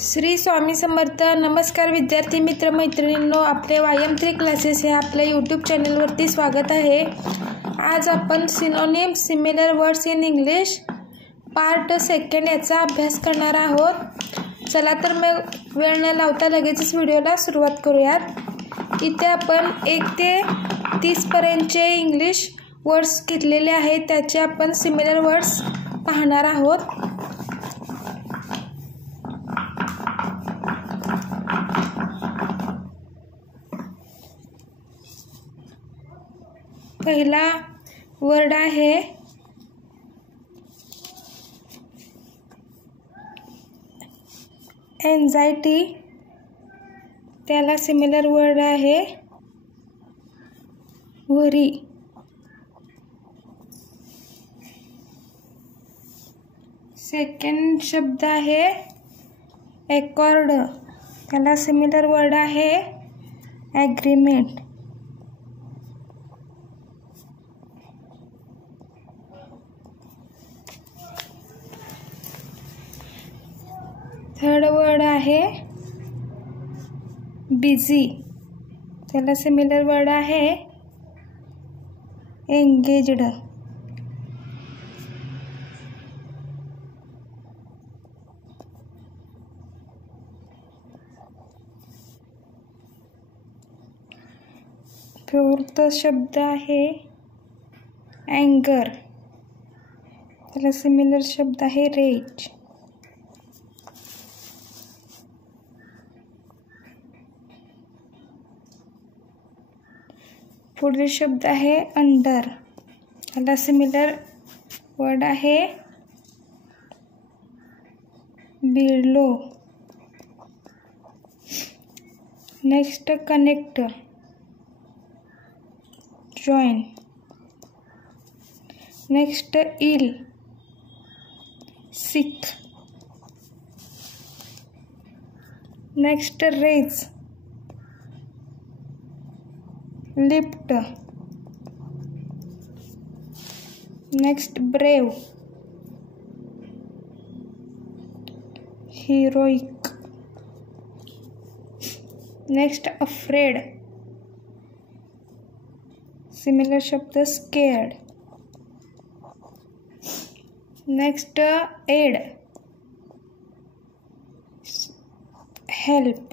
श्री स्वामी समर्थ. नमस्कार विद्यार्थी मित्र मैत्रिणींनो, आपले व्यायाम 3 क्लासेस हे आपल्या यूट्यूब चॅनलवरती स्वागत आहे. आज आपण synonym similar words in English part 2 याचा अभ्यास करणार आहोत. चला तर मग वेळ न लावता लगेचच व्हिडिओला सुरुवात करूयात. इथे आपण 1 ते 30 पर्यंतचे इंग्लिश वर्ड्स घेतलेले आहेत, त्याचे आपण सिमिलर वर्ड्स पाहणार आहोत. पहिला वर्ड आहे एन्झायटी, त्याला सिमिलर वर्ड आहे वरी. सेकंड शब्द आहे एकॉर्ड, त्याला सिमिलर वर्ड आहे ॲग्रीमेंट. थर्ड वर्ड आहे बिझी, त्याला सिमिलर वर्ड आहे एंगेज्ड. फोर्थ शब्द आहे अँगर, त्याला सिमिलर शब्द आहे रेज. पुढील शब्द आहे अंडर, त्याला सिमिलर वर्ड आहे below. Next connect, join. Next ill, sick. Next raise, lift. Next brave, heroic. Next afraid, similar शब्द scared. Next aid, help.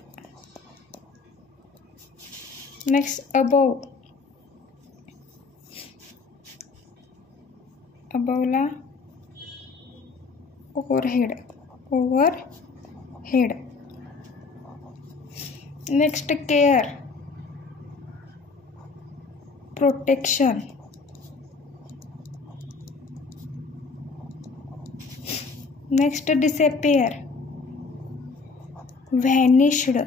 Next above, अबवला overhead, overhead. Next care, protection. Next disappear, vanished.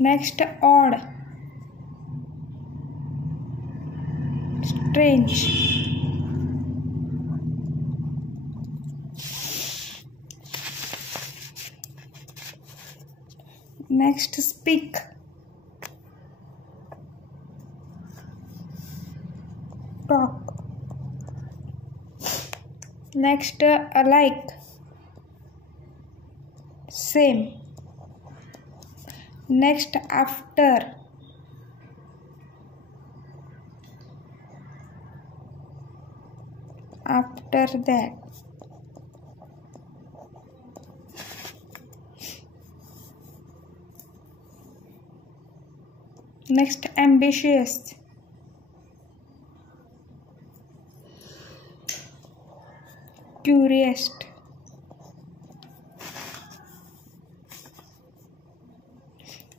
Next odd, strange. Next speak, talk. Next alike, same. Next after, after that. Next ambitious, curious.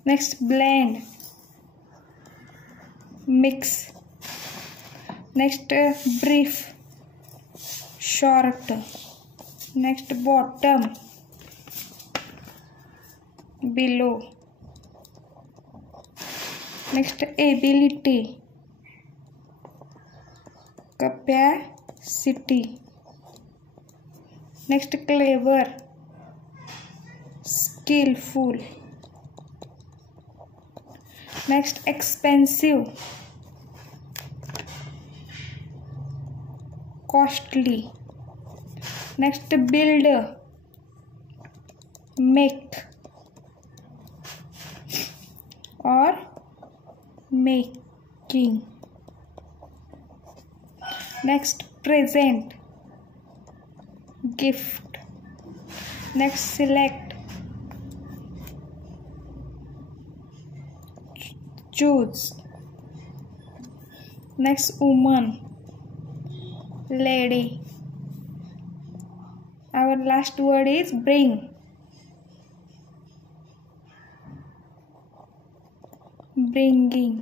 Next blend, mix. Next brief, short. Next bottom, below. Next ability, capacity. Next clever, skilful. Next expensive, costly. Next build, make or making. Next, present, gift. Next, select, choose. Next, woman, lady. Our last word is bring, bringing.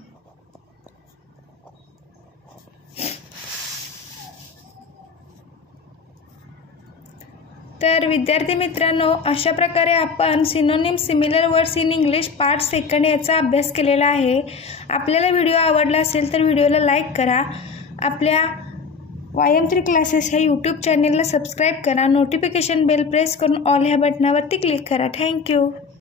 तर विद्यार्थी मित्रांनो, अशा प्रकारे आपण synonym similar words in English part second याचा अभ्यास केलेला आहे. आपल्याला व्हिडिओ आवडला असेल तर व्हिडिओला लाईक करा. आपल्या YM3 क्लासेस ह्या यूट्यूब चॅनेलला सबस्क्राईब करा. नोटिफिकेशन बेल प्रेस करून ऑल ह्या बटनावरती क्लिक करा. थँक्यू.